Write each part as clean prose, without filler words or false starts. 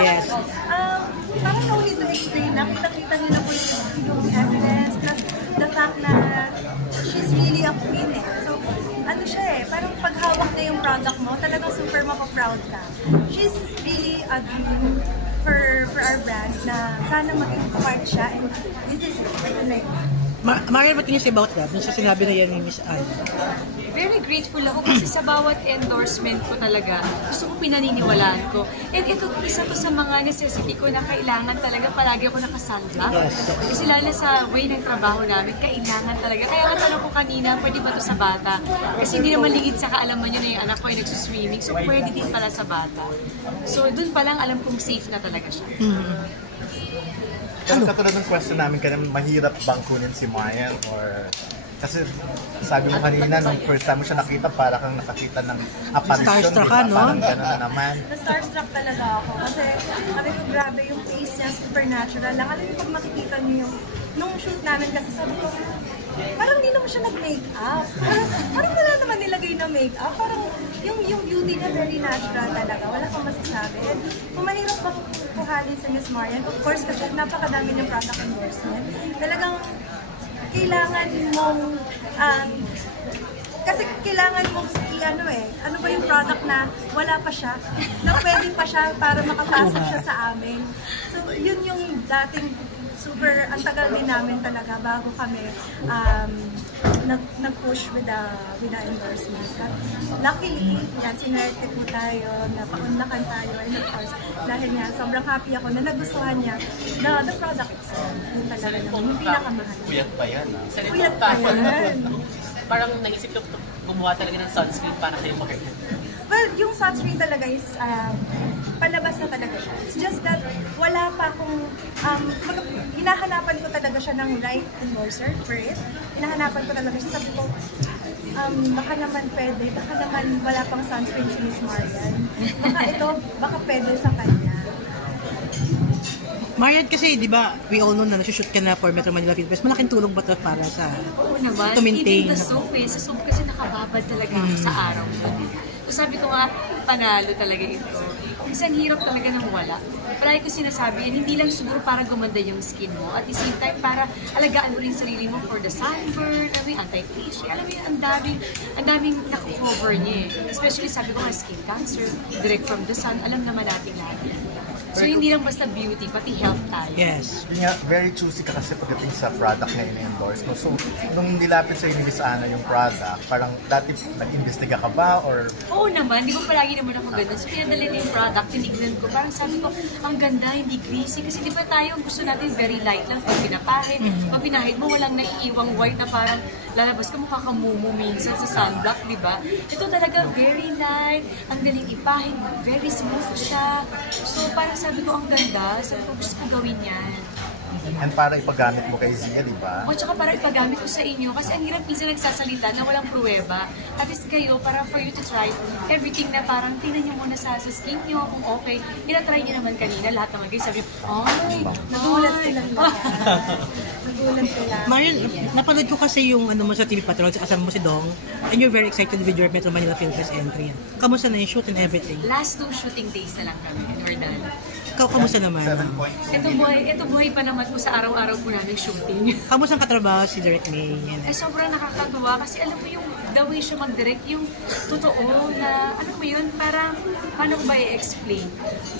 Yes. Parang no need to explain na. Kita-kita nyo na po yung evidence. Plus, the fact na she's really a queen eh. So, ano siya eh, parang paghawak na yung product mo, talagang super mapaproud ka. She's really a dream for our brand na sana maging part siya. And this is like, Marian, what can you say about that? Yung sa sinabi na yan ni Miss Anne. Very grateful ako kasi sa bawat endorsement ko talaga, gusto ko pinaniniwalaan ko. And ito, isa to sa mga necessity ko na kailangan talaga palagi ako nakasangla. Kasi lalo sa way ng trabaho namin, kailangan talaga. Kaya nga tanong ko kanina, pwede ba to sa bata? Kasi hindi naman ligid sa kaalaman nyo na yung anak ko ay nagsuswimming. So pwede din pala sa bata. So dun pa lang alam kong safe na talaga siya. Pero katulad ng question namin kanina, mahirap bang kunin si Marian or... Kasi sabi mo kanina, nung first time mo siya nakita, para kang nakakita ng apparition. Starstruck diba? ka, no? Parang gano'n na naman. Na-starstruck talaga ako kasi sabi ko, grabe yung face niya, supernatural lang. Alam niyo, pag makikita niyo yung nung shoot namin kasi sabi ko, parang hindi naman siya nag-makeup. Parang wala naman nilagay na makeup. Parang yung beauty niya very natural talaga. Wala kang masasabi. And kung mahirap bang kuhalin sa Miss Marian, of course, kasi napakadami ng product endorsement. Talagang kailangan mong kasi kailangan mong i-ano eh, ano ba yung product na wala pa siya, na pwede pa siya para makapasok siya sa amin. So, yun yung dating super, ang tagal din namin talaga bago kami nag-push with the endorsement. But luckily, yan, sinerte po tayo, napaunlakan tayo, and of course, dahil nga, sobrang happy ako na nagustuhan niya the product itself. Yun talaga naman, yung pinakamahal. Puyat pa yan, ha? Puyat pa yan. Parang naisip ko gumawa talaga ng sunscreen para kayo makita. Well, yung sunscreen talaga is palabas na talaga siya. It's just that wala pa akong hinahanapan ko talaga siya ng right endorser for it. Hinahanapan ko talaga siya. Sabi ko, baka naman pwede, baka naman wala pang sunscreen si Miss Marian. Baka ito, baka pwede sa kanya. Marian, kasi di ba, we all know na nasushoot ka na for Metro Manila Film Fest. Malaking tulong ba ito para sa Oo naman, to maintain? even the soap eh. Sa soap kasi nakababad talaga ako sa araw. So sabi ko nga, panalo talaga ito. Kasi ang hirap talaga ng wala. Palagi ko sinasabi yan, hindi lang siguro para gumanda yung skin mo. At the same time, para alagaan mo rin sarili mo for the sunburn, anti-aging. Alam mo yun, ang daming nakukover niya eh. Especially sabi ko nga, skin cancer, direct from the sun, alam naman natin lahat. So hindi lang basta beauty, pati health tayo. Yes. Yun nga, very choosy ka kasi pagdating sa product na in-endorse mo. So, nung nilapit sa'yo ni Miss Anna yung product, parang dati nag-investiga ka ba? Or... Oo naman, di ba palagi naman ako ganun. So pinadali na yung product, tinignan ko. Parang sabi ko, ang ganda, hindi greasy. Kasi di ba tayo, gusto natin very light lang. Pag pinapahid, pag pinahid mo, walang naiiwang white na parang lalabas ka, mukha kang mumu minsan sa sunblock, di ba? Ito talaga very light, ang galing ipahid, very smooth siya. So parang sabi ko, ang ganda. Sabi ko, gusto ko gawin yan. And para ipagamit mo kay Zia, di ba? O tsaka para ipagamit ko sa inyo. Kasi ang hirap minsan nagsasalita na walang pruweba. At least kayo, para for you to try everything na parang tingnan nyo muna sa skin nyo kung okay. Ina-try nyo naman kanina. Lahat naman guys sabi, ay, Nagulat sila. Nagulat sila. Marian, napanood ko kasi yung ano mo sa TV Patrol, kasama mo si Dong, and you're very excited with your Metro Manila Film Fest entry. Kamusta na yung shoot and everything? Last 2 shooting days na lang kami and we're done. Ikaw, kamusta naman? Ito buhay pa naman po sa araw-araw po namin shooting. Kamusta ang katrabaho si Direct May? Ay, sobrang nakakagawa kasi alam mo yung the way siya mag-direct, yung totoo na, alam mo yun, parang, paano ko ba i-explain?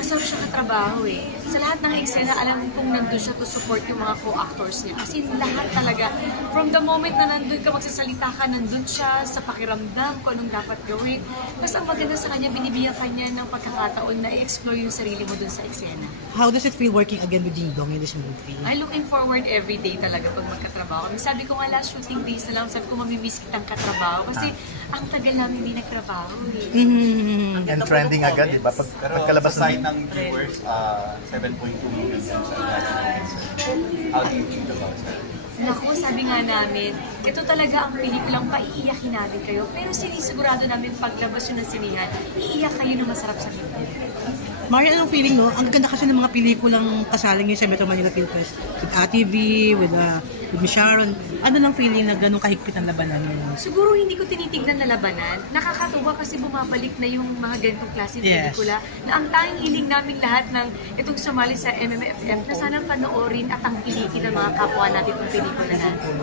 Masarap siya katrabaho eh. Sa lahat ng eksena, alam kong nandun siya to support yung mga co-actors niya. Kasi lahat talaga, from the moment na nandun ka, magsasalita ka, nandun siya sa pakiramdam kung anong dapat gawin. Tapos ang maganda sa kanya, binibigyan kanya ng pagkakataon na i-explore yung sarili mo dun sa eksena. How does it feel working again with Ding Dong in this movie? I'm looking forward every day talaga pag magkatrabaho kami. Sabi ko nga last shooting days na lang, sabi ko mamimiss kitang katrabaho kasi ang tagal namin hindi nagtrabaho eh. And trending agad, di ba? Pagkalabas side ng viewers, 7.2 million sa How do you think about that? Naku, sabi nga namin, ito talaga ang pelikulang paiiyakin natin kayo. Pero sinisigurado namin paglabas yun ng sinihan, iiyak kayo na masarap sa video. Marian, anong feeling no? Ang ganda kasi ng mga pelikulang kasaling ngayon sa Metro Manila Film Fest. With ATV, with with Miss Sharon. Ano nang feeling na ganun kahigpit ang labanan mo? Siguro hindi ko tinitignan na labanan. Nakakatuwa kasi bumabalik na yung mga ganitong klase ng pelikula na ang tanging hiling namin lahat ng itong sumali sa MMFF na sanang panoorin at ang pilikin ng mga kapwa natin itong pelikula natin.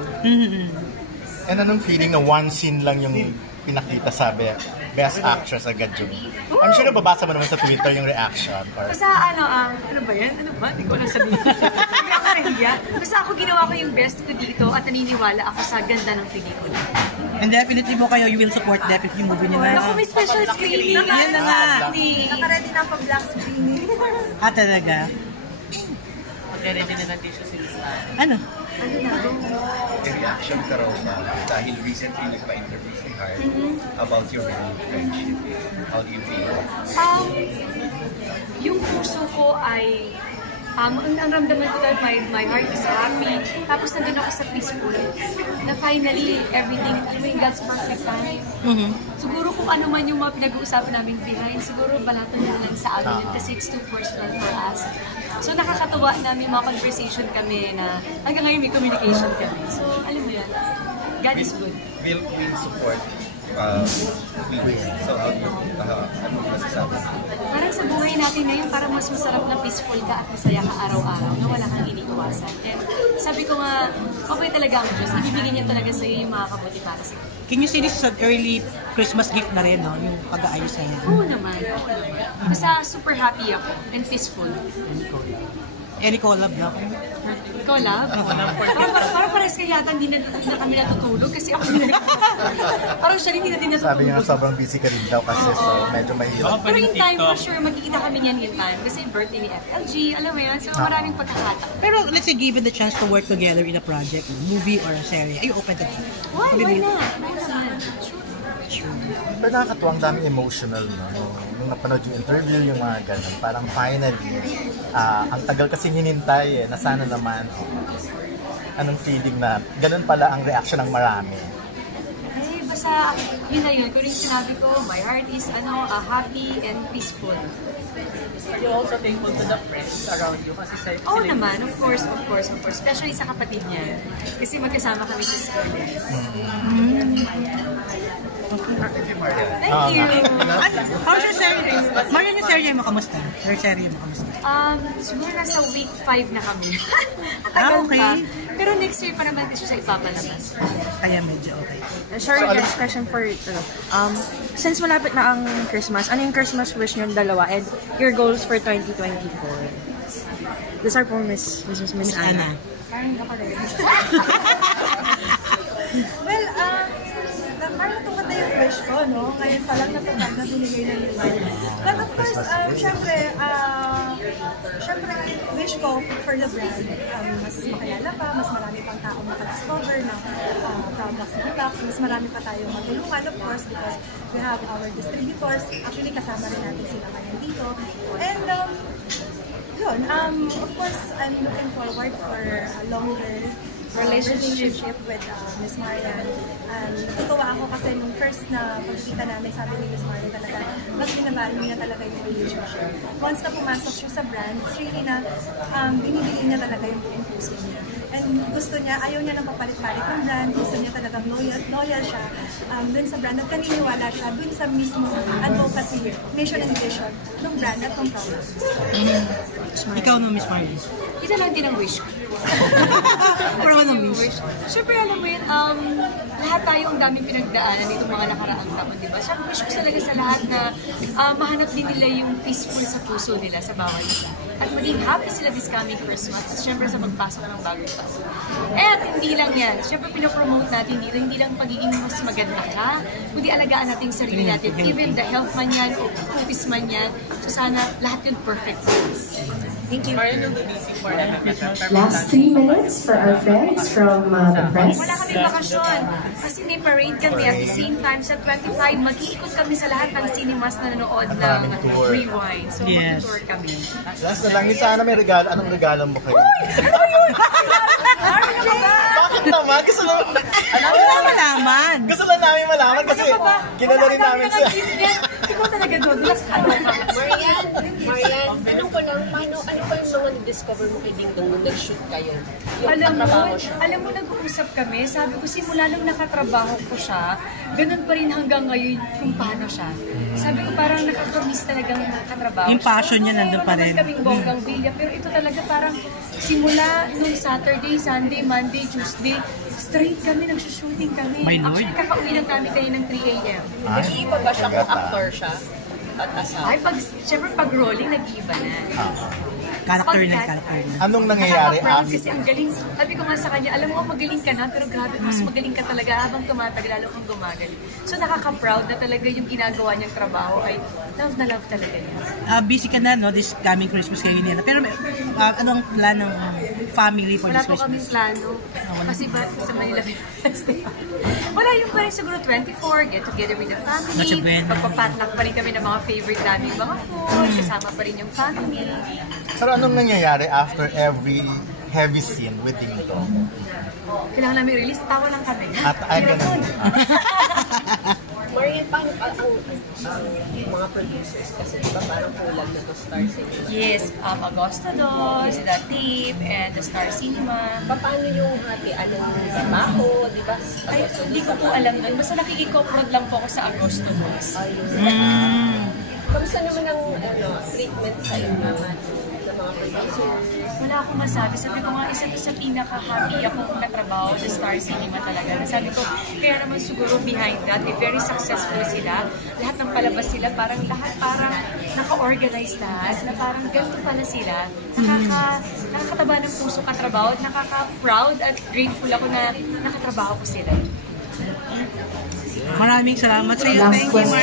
And anong feeling na one scene lang yung pinakita sabi, Best Actress agad yung... I'm sure nababasa mo naman sa Twitter yung reaction. Or... Basta ano ba yan? Ano ba? Hindi ko alam sabihin. Hindi ako nahiya. Basta ako ginawa ko yung best ko dito at naniniwala ako sa ganda ng pelikula. And definitely po kayo, you will support definitely movie niyo na. Ako may special screening. Yan na nga. Nakaready na pang black screening. Talaga? Magre-ready na ng tissue si Miss Anne. Ano? reaction ka raw ba dahil recently nagpa-interview si Hart about your renewed friendship. How do you feel? Yung puso ko ay ang ramdaman ko dahil my heart is happy. Tapos nandun ako sa peaceful. Na finally, everything, alam mo yung God's perfect time. Siguro kung ano man yung mga pinag-uusapan namin behind, siguro balatan nyo lang sa amin yun kasi it's too personal for us. So nakakatawa na may mga conversation kami na hanggang ngayon may communication kami. So alam mo yan, God is good. Will support so how do you ano masasabi? Parang sa buhay natin ngayon, parang mas masarap na peaceful ka at masaya ka araw-araw na wala kang iniiwasan. And sabi ko nga, okay talaga ang Diyos. Ibibigay niya talaga sa iyo yung makakabuti para sa iyo. Can you say this is an early Christmas gift na rin, no? Yung pag-aayos na yan? Oo naman. Basta super happy ako and peaceful. Any collab na ako? Collab? Parang pares kaya yata hindi na kami natutulog kasi ako hindi parang siya rin hindi natin natutulog. Sabi nga sobrang busy ka rin daw kasi so medyo mahirap. Pero in time for sure, magkikita kami niyan in time kasi birthday ni FLG, alam mo yan, so maraming pagkakataon. Pero let's say given the chance to work together in a project, movie or a series, are you open to that? Why not? Why naman? Sure. Pero nakakatuwang daming emotional, no? Nung napanood yung interview, yung mga ganun, parang finally, ang tagal kasi hinintay na sana naman, anong feeling na ganun pala ang reaction ng marami. Ay, basta yun na yun. Kung yung sinabi ko, my heart is happy and peaceful. Are you also thankful to the friends around you? Kasi Oo naman, of course. Especially sa kapatid niya. Kasi magkasama kami sa school. Thank you, Maria. Thank you! How's your series? Marian, yung series mo, kamusta? Your series mo, kamusta? Siguro nasa week 5 na kami. Tagal okay. pa. Pero next year pa naman kasi siya ipapalabas. Kaya medyo okay. Sorry, just question for since malapit na ang Christmas, ano yung Christmas wish nyo dalawa and your goals for 2024? These are for Miss Anna. Parang ako rin. Well, parang natungkot na yung wish ko, no? Ngayon pa lang natungkot na binigay na yung life. But of course, syempre, wish ko for the brand, mas makilala pa, mas marami pang tao makadiscover ng products ng Lux, mas marami pa tayong matulungan, of course, because we have our distributors. Actually, kasama rin natin sila ngayon dito. And, yun, of course, I'm looking forward for a longer relationship with Miss Marian. Natutuwa ako kasi nung first na pagkita namin, sabi ni Miss Marian talaga, mas binavalue niya talaga yung relationship. Once na pumasok siya sa brand, it's really na binibigay niya talaga yung buong puso niya. And gusto niya, ayaw niya nang papalit-palit ng brand, gusto niya talagang loyal siya dun sa brand at kaniniwala siya dun sa mismo advocacy, mission and vision ng brand at ng products. Ikaw na, Miss Marian. Ito lang din ang wish ko. Pero anong wish? Siyempre, alam mo yun, lahat tayo ang daming pinagdaanan nitong mga nakaraang taon, di ba? Siyempre, wish ko talaga sa lahat na mahanap din nila yung peaceful sa puso nila sa bawat isa. At maging happy sila this coming Christmas. At siyempre, sa pagpasok ng bagong taon. At hindi lang yan. Siyempre, pinopromote natin dito. Hindi lang pagiging mas maganda ka, kundi alagaan natin yung sarili natin. Even the health man yan o kutis man yan. So sana lahat yun perfect for us. Thank you. Last 3 minutes for our friends from the press. Wala kami bakasyon. Kasi may parade kami at the same time sa 25, mag-iikot kami sa lahat ng cinemas na nanonood ng Rewind. So mag-tour kami. Last na lang, sana may regalo. Anong regalo mo kayo? Bakit naman? Gusto lang namin malaman kasi kilala rin namin siya. ikaw talaga doon. Marian, tanong ko lang, ano pa yung mga na-discover mo kay Ding Dong nung nag-shoot kayo? Alam mo, nag-uusap kami. Sabi ko, simula nung nakatrabaho ko siya, ganun pa rin hanggang ngayon kung paano siya. Sabi ko, parang nakakamiss talagang nakatrabaho. Yung passion niya nandun pa rin. Kaming bonggang bilya, pero ito talaga parang simula nung Saturday, Sunday, Monday, Tuesday, straight kami, nagsushooting kami. My Lord. Actually, kakauwi lang kami kayo ng 3 a.m. Nag-iiba ba siya kung actor siya? At asawa? Ay, syempre pag rolling, nag-iiba na. Character na. Anong nangyayari Nakaka-proud kasi ang galing. Sabi ko nga sa kanya, alam mo, magaling ka na, pero grabe, mas magaling ka talaga habang tumatagal, lalo kang gumagaling. So nakaka-proud na talaga yung ginagawa niyang trabaho ay love na love talaga niya. Busy ka na, no? This coming Christmas kayo nila. Pero anong plan ng family for Wala this po kaming Christmas? plano. Kasi ba sa Manila Festival? Wala yung pa rin siguro 24, get together with the Noche family. Buena. Pagpapatnak pa rin kami ng mga favorite naming mga food. Kasama pa rin yung family. Pero anong nangyayari after every heavy scene with Ding Dong? Kailangan namin release, tawa lang kami. At ay ganun. Marian, paano ang mga producers? Kasi diba parang kulang na to Star Cinema? Yes, Agosto Dos, The Tape, and The Star Cinema. Paano yung hati? Anong trabaho? Diba? Ay, hindi ko po alam nun. Basta nakikikoprod lang po ako sa Agosto Dos. Kamusta naman ang treatment sa inyo ng mga producers? Wala akong masabi. Sabi ko nga, isa to sa pinaka-happy akong katrabaho sa Star Cinema talaga. Sabi ko, kaya naman siguro behind that, very successful sila. Lahat ng palabas sila, parang lahat parang naka-organize lahat, na parang ganito pala sila. Nakakataba ng puso katrabaho at nakaka-proud at grateful ako na nakatrabaho ko sila. Maraming salamat sa iyo. Last Thank you, question.